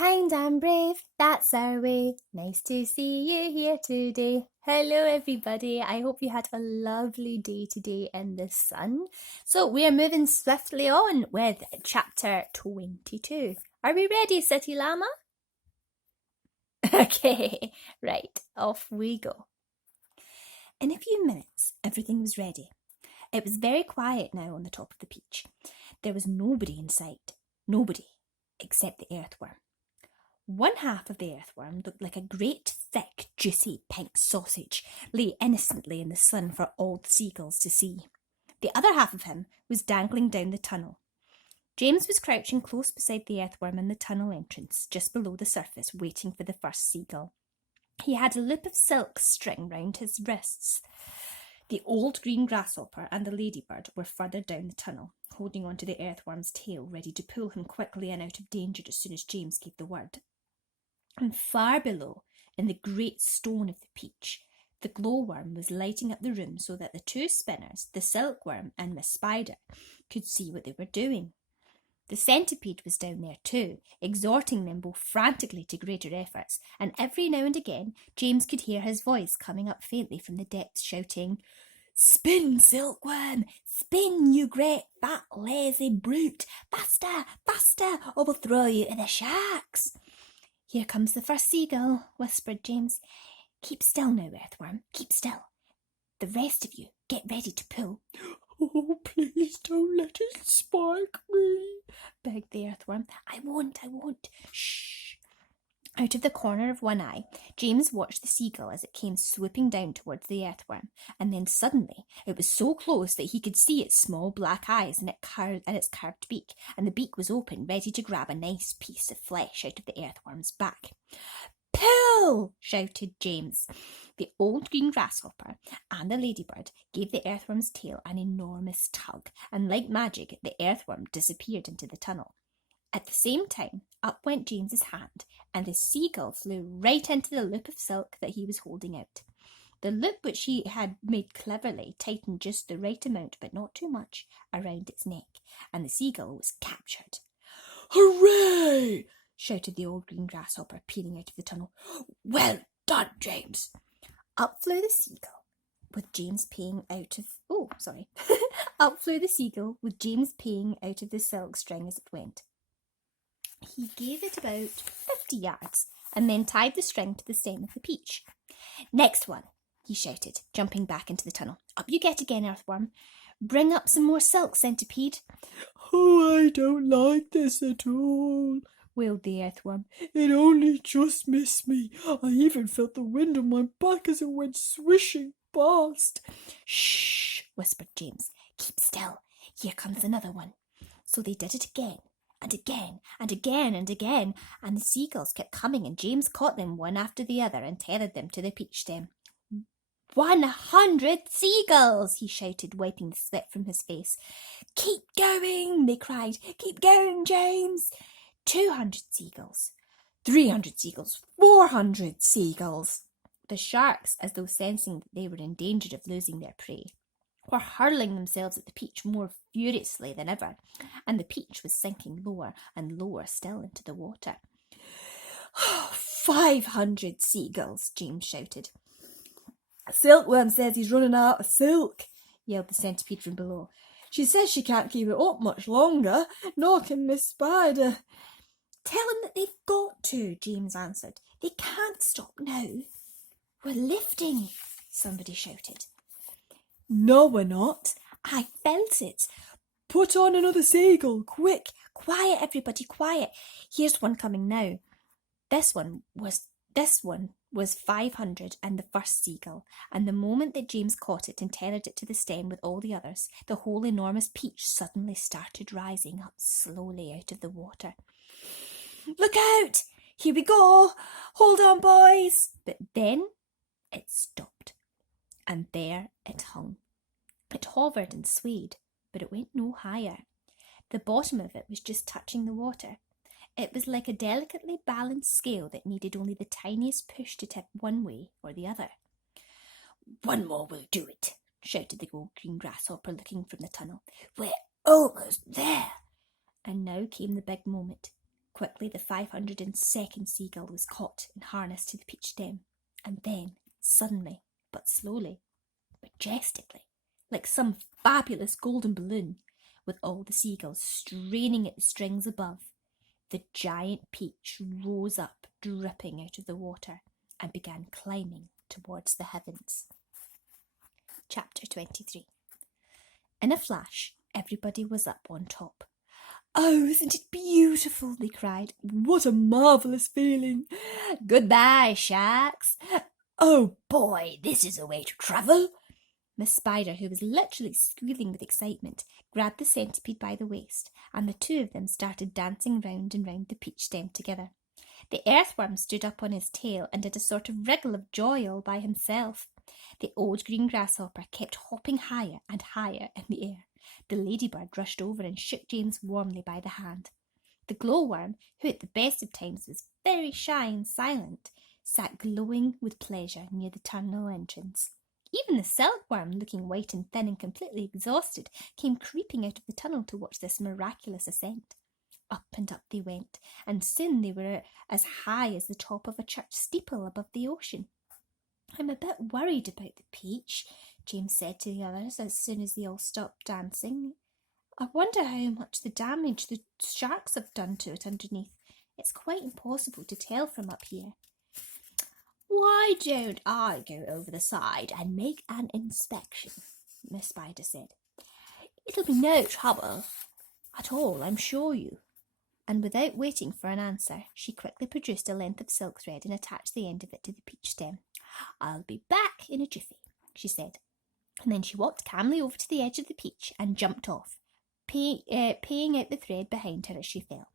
Kind and brave, that's our way. Nice to see you here today. Hello everybody, I hope you had a lovely day today in the sun. So we are moving swiftly on with chapter 22. Are we ready, City Llama? Okay, right, off we go. In a few minutes, everything was ready. It was very quiet now on the top of the peach. There was nobody in sight. Nobody, except the earthworm. One half of the earthworm looked like a great, thick, juicy pink sausage, lay innocently in the sun for all the seagulls to see. The other half of him was dangling down the tunnel. James was crouching close beside the earthworm in the tunnel entrance, just below the surface, waiting for the first seagull. He had a loop of silk string round his wrists. The old green grasshopper and the ladybird were further down the tunnel, holding onto the earthworm's tail, ready to pull him quickly in out of danger as soon as James gave the word. And far below, in the great stone of the peach, the glowworm was lighting up the room so that the two spinners, the silkworm and Miss Spider, could see what they were doing. The centipede was down there too, exhorting them both frantically to greater efforts, and every now and again James could hear his voice coming up faintly from the depths, shouting, "Spin, silkworm! Spin, you great fat lazy brute! Faster, faster, or we'll throw you to the sharks!" "Here comes the first seagull," whispered James. "Keep still now, earthworm, keep still. The rest of you, get ready to pull." "Oh, please don't let it spike me," begged the earthworm. I won't. Shh." Out of the corner of one eye, James watched the seagull as it came swooping down towards the earthworm, and then suddenly it was so close that he could see its small black eyes and its curved beak, and the beak was open, ready to grab a nice piece of flesh out of the earthworm's back. "Pull!" shouted James. The old green grasshopper and the ladybird gave the earthworm's tail an enormous tug, and like magic, the earthworm disappeared into the tunnel. At the same time, up went James's hand, and the seagull flew right into the loop of silk that he was holding out. The loop, which he had made cleverly, tightened just the right amount, but not too much, around its neck, and the seagull was captured. "Hooray!" shouted the old green grasshopper, peering out of the tunnel. "Well done, James!" Up flew the seagull, with James peeing out of... Up flew the seagull, with James peeing out of the silk string as it went. He gave it about 50 yards, and then tied the string to the stem of the peach. "Next one," he shouted, jumping back into the tunnel. "Up you get again, earthworm. Bring up some more silk, centipede." "Oh, I don't like this at all," wailed the earthworm. "It only just missed me. I even felt the wind on my back as it went swishing past." "Shh," whispered James. "Keep still. Here comes another one." So they did it again, and again, and again, and again, and the seagulls kept coming, and James caught them one after the other and tethered them to the peach stem. 100 seagulls, he shouted, wiping the sweat from his face. "Keep going," they cried. "Keep going, James." 200 seagulls, 300 seagulls, 400 seagulls. The sharks, as though sensing that they were in danger of losing their prey, were hurling themselves at the peach more furiously than ever, and the peach was sinking lower and lower still into the water. 500 seagulls, James shouted. "Silkworm says he's running out of silk," yelled the centipede from below. "She says she can't keep it up much longer, nor can Miss Spider." "Tell them that they've got to," James answered. "They can't stop now." "We're lifting," somebody shouted. "No, we're not." "I felt it." "Put on another seagull, quick." "Quiet, everybody, quiet. Here's one coming now." This one was 500 and the first seagull, and the moment that James caught it and tethered it to the stem with all the others, the whole enormous peach suddenly started rising up slowly out of the water. "Look out! Here we go! Hold on, boys!" But then it stopped, and there it hung. It hovered and swayed, but it went no higher. The bottom of it was just touching the water. It was like a delicately balanced scale that needed only the tiniest push to tip one way or the other. "One more will do it," shouted the gold green grasshopper, looking from the tunnel. "We're almost there." And now came the big moment. Quickly the 502nd seagull was caught and harnessed to the peach stem, and then, suddenly, but slowly, majestically, like some fabulous golden balloon, with all the seagulls straining at the strings above, the giant peach rose up, dripping out of the water, and began climbing towards the heavens. Chapter 23. In a flash, everybody was up on top. "Oh, isn't it beautiful?" they cried. "What a marvellous feeling!" "Goodbye, sharks!" "Oh boy, this is a way to travel!" Miss Spider, who was literally squealing with excitement, grabbed the centipede by the waist, and the two of them started dancing round and round the peach stem together. The earthworm stood up on his tail and did a sort of wriggle of joy all by himself. The old green grasshopper kept hopping higher and higher in the air. The ladybird rushed over and shook James warmly by the hand. The glowworm, who at the best of times was very shy and silent, sat glowing with pleasure near the tunnel entrance. Even the silkworm, looking white and thin and completely exhausted, came creeping out of the tunnel to watch this miraculous ascent. Up and up they went, and soon they were as high as the top of a church steeple above the ocean. "I'm a bit worried about the peach," James said to the others as soon as they all stopped dancing. "I wonder how much the damage the sharks have done to it underneath. It's quite impossible to tell from up here." "Why don't I go over the side and make an inspection?" Miss Spider said. "It'll be no trouble at all, I'm sure you." And without waiting for an answer, she quickly produced a length of silk thread and attached the end of it to the peach stem. "I'll be back in a jiffy," she said. And then she walked calmly over to the edge of the peach and jumped off, paying out the thread behind her as she fell.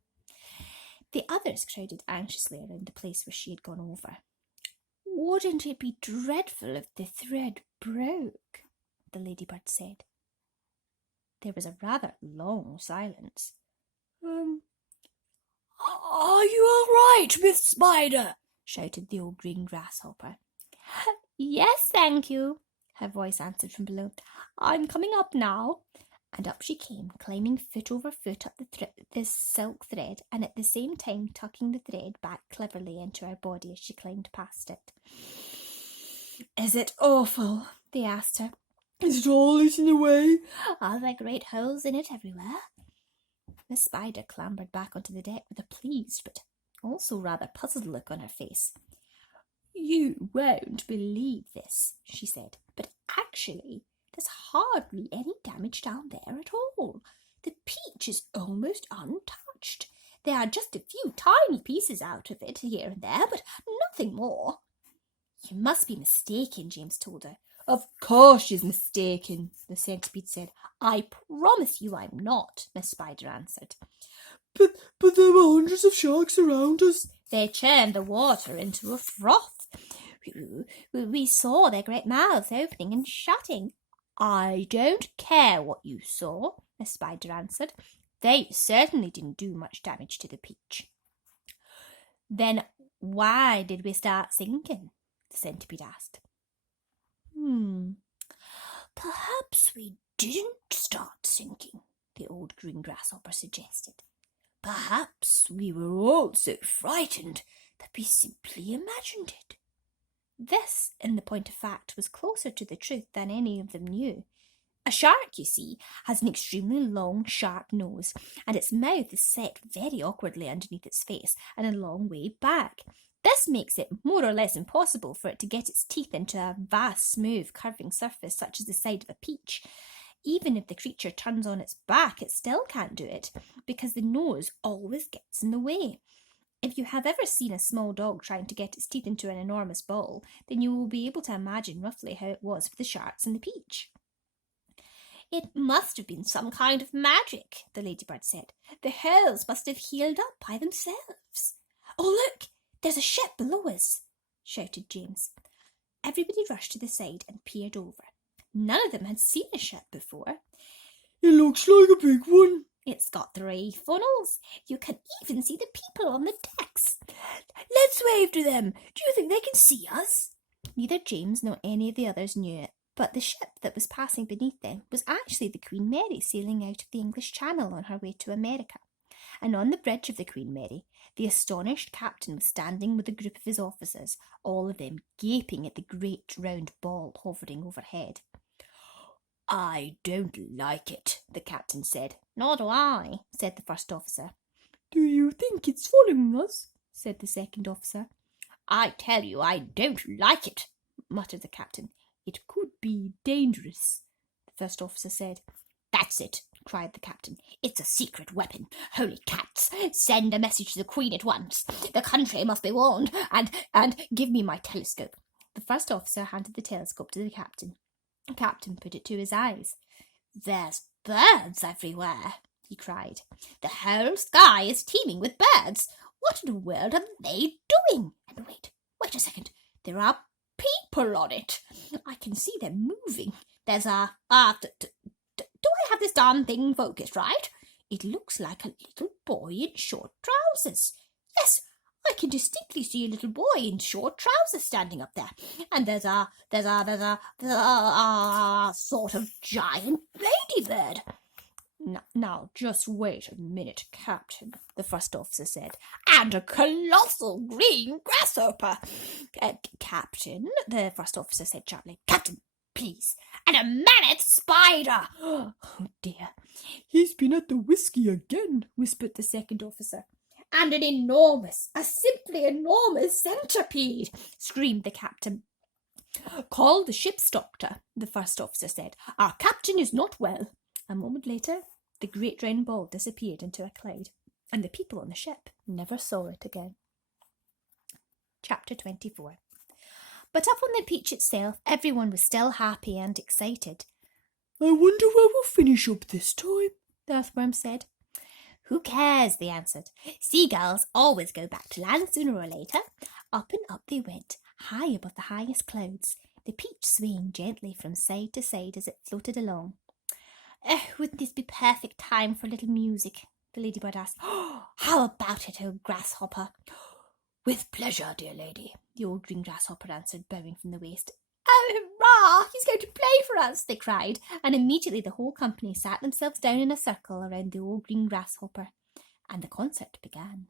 The others crowded anxiously around the place where she had gone over. "Wouldn't it be dreadful if the thread broke?" the ladybird said. There was a rather long silence. "Are you all right, Miss Spider?" shouted the old green grasshopper. "Yes, thank you," her voice answered from below. "I'm coming up now." And up she came, climbing foot over foot up the silk thread, and at the same time tucking the thread back cleverly into her body as she climbed past it. "Is it awful?" they asked her. "Is it all eaten away?" "Are there great holes in it everywhere?" Miss Spider clambered back onto the deck with a pleased but also rather puzzled look on her face. "You won't believe this," she said, "but actually there's hardly any damage down there at all. The peach is almost untouched. There are just a few tiny pieces out of it here and there, but nothing more." "You must be mistaken," James told her. "Of course she's mistaken," the centipede said. "I promise you I'm not," Miss Spider answered. But there were hundreds of sharks around us." "They churned the water into a froth. We saw their great mouths opening and shutting." "I don't care what you saw," Miss Spider answered. "They certainly didn't do much damage to the peach." "Then why did we start sinking?" the centipede asked. "Perhaps we didn't start sinking," the old green grasshopper suggested. "Perhaps we were all so frightened that we simply imagined it." This, in the point of fact, was closer to the truth than any of them knew. A shark, you see, has an extremely long, sharp nose, and its mouth is set very awkwardly underneath its face and a long way back. This makes it more or less impossible for it to get its teeth into a vast, smooth, curving surface such as the side of a peach. Even if the creature turns on its back, it still can't do it, because the nose always gets in the way. If you have ever seen a small dog trying to get its teeth into an enormous ball, then you will be able to imagine roughly how it was for the sharks and the peach. "It must have been some kind of magic," the ladybird said. "The holes must have healed up by themselves." "Oh, look! There's a ship below us!" shouted James. Everybody rushed to the side and peered over. None of them had seen a ship before. "It looks like a big one." "It's got 3 funnels. You can even see the people on the decks." "Let's wave to them. Do you think they can see us?" Neither James nor any of the others knew it, but the ship that was passing beneath them was actually the Queen Mary sailing out of the English Channel on her way to America. And on the bridge of the Queen Mary, The astonished captain was standing with a group of his officers, all of them gaping at the great round ball hovering overhead. "I don't like it," the captain said. "Nor do I," said the first officer. "Do you think it's following us?" said the second officer. "I tell you I don't like it," muttered the captain. "It could be dangerous," the first officer said. "That's it," cried the captain. "It's a secret weapon. Holy cats! Send a message to the Queen at once. The country must be warned. And give me my telescope." The first officer handed the telescope to the captain. The captain put it to his eyes. "There's birds everywhere," he cried. "The whole sky is teeming with birds. What in the world are they doing? And wait a second. There are people on it. I can see them moving. There's a... do I have this darn thing focused right? It looks like a little boy in short trousers. Yes, I can distinctly see a little boy in short trousers standing up there. And there's a sort of giant ladybird." Now, just wait a minute, Captain," the first officer said. "And a colossal green grasshopper." Captain," the first officer said sharply. "Captain, please. And a mammoth spider." "Oh dear, he's been at the whiskey again," whispered the second officer. "And a simply enormous centipede," screamed the captain. "Call the ship's doctor," the first officer said. "Our captain is not well." A moment later, the great round ball disappeared into a cloud, and the people on the ship never saw it again. Chapter 24. But up on the beach itself, everyone was still happy and excited. "I wonder where we'll finish up this time," the earthworm said. "Who cares?" they answered. "Seagulls always go back to land sooner or later." Up and up they went, high above the highest clouds, the peach swaying gently from side to side as it floated along. "Wouldn't this be perfect time for a little music?" the ladybird asked. "How about it, old grasshopper?" "With pleasure, dear lady," the old green grasshopper answered, bowing from the waist. "Oh, hurrah! He's going to play for us!" they cried, and immediately the whole company sat themselves down in a circle around the old green grasshopper, and the concert began.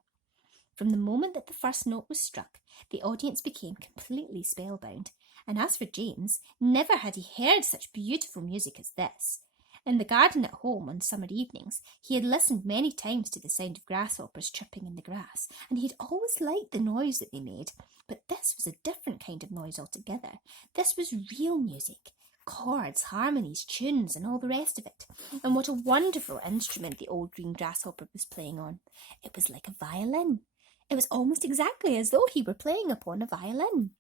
From the moment that the first note was struck, the audience became completely spellbound, and as for James, never had he heard such beautiful music as this. In the garden at home on summer evenings, he had listened many times to the sound of grasshoppers chirping in the grass, and he had always liked the noise that they made. But this was a different kind of noise altogether. This was real music. Chords, harmonies, tunes, and all the rest of it. And what a wonderful instrument the old green grasshopper was playing on. It was like a violin. It was almost exactly as though he were playing upon a violin.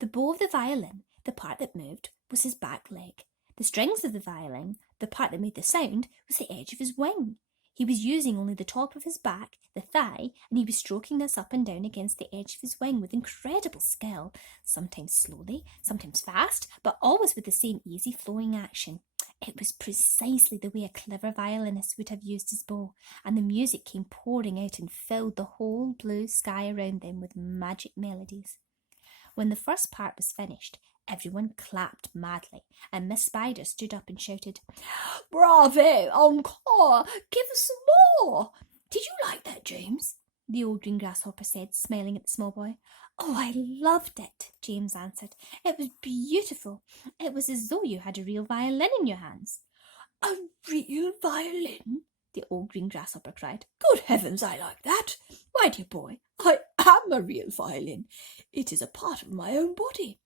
The bow of the violin, the part that moved, was his back leg. The strings of the violin, the part that made the sound, was the edge of his wing. He was using only the top of his back, the thigh, and he was stroking this up and down against the edge of his wing with incredible skill, sometimes slowly, sometimes fast, but always with the same easy flowing action. It was precisely the way a clever violinist would have used his bow, and the music came pouring out and filled the whole blue sky around them with magic melodies. When the first part was finished, everyone clapped madly, and Miss Spider stood up and shouted, "Bravo! Encore! Give us some more!" "Did you like that, James?" the old green grasshopper said, smiling at the small boy. "Oh, I loved it," James answered. "It was beautiful. It was as though you had a real violin in your hands." "A real violin?" the old green grasshopper cried. "Good heavens, I like that. My dear boy, I am a real violin. It is a part of my own body."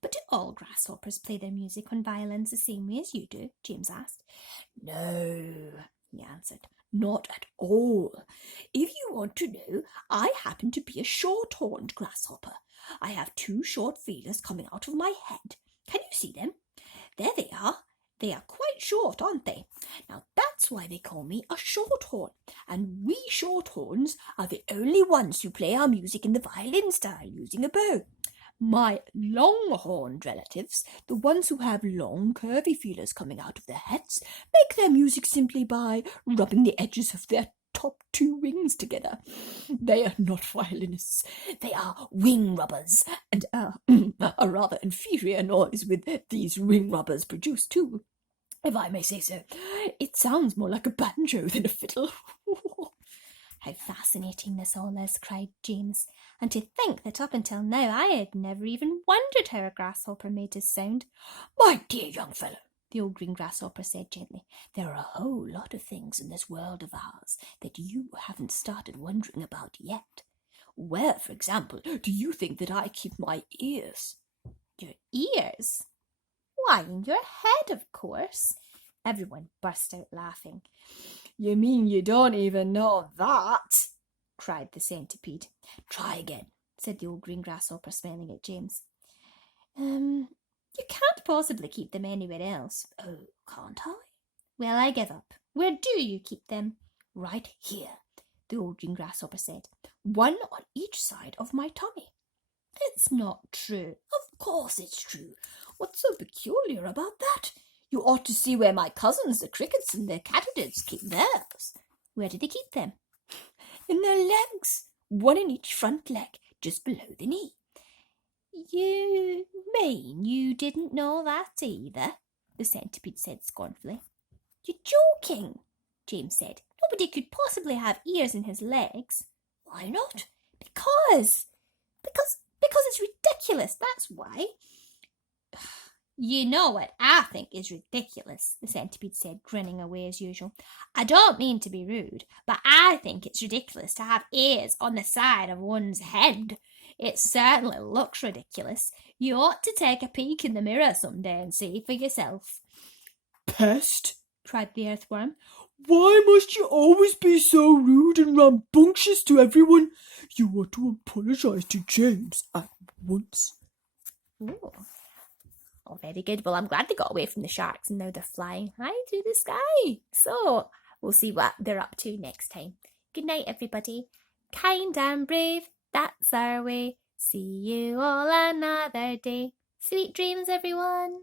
"But do all grasshoppers play their music on violins the same way as you do?" James asked. "No," he answered, "not at all. If you want to know, I happen to be a short-horned grasshopper. I have 2 short feelers coming out of my head. Can you see them? There they are. They are quite short, aren't they? Now that's why they call me a shorthorn, and we shorthorns are the only ones who play our music in the violin style using a bow. My long-horned relatives, the ones who have long, curvy feelers coming out of their heads, make their music simply by rubbing the edges of their top 2 wings together. They are not violinists. They are wing rubbers, and a rather inferior noise with these wing rubbers produce too, if I may say so. It sounds more like a banjo than a fiddle." How fascinating this all is, cried James. And to think that up until now I had never even wondered how a grasshopper made his sound. My dear young fellow, the old green grasshopper said gently, there are a whole lot of things in this world of ours that you haven't started wondering about yet. Where, for example, do you think that I keep my ears? Your ears? Why, in your head, of course. Everyone burst out laughing. You mean you don't even know that? Cried the centipede. Try again, said the old green grasshopper, smiling at James. You can't possibly keep them anywhere else. Oh, can't I? Well, I give up. Where do you keep them? Right here, the old green grasshopper said. One on each side of my tummy. It's not true. Of course it's true. What's so peculiar about that? You ought to see where my cousins, the crickets and the katydids, keep theirs. Where do they keep them? In their legs. One in each front leg, just below the knee. You mean you didn't know that either? The centipede said scornfully. You're joking, James said. Nobody could possibly have ears in his legs. Why not? Because it's ridiculous, that's why. You know what I think is ridiculous, the centipede said, grinning away as usual. I don't mean to be rude, but I think it's ridiculous to have ears on the side of one's head. It certainly looks ridiculous. You ought to take a peek in the mirror some day and see for yourself. Pest, cried the earthworm. Why must you always be so rude and rambunctious to everyone? You ought to apologise to James at once. Oh, very good. Well, I'm glad they got away from the sharks and now they're flying high through the sky. So, we'll see what they're up to next time. Good night, everybody. Kind and brave, that's our way. See you all another day. Sweet dreams, everyone.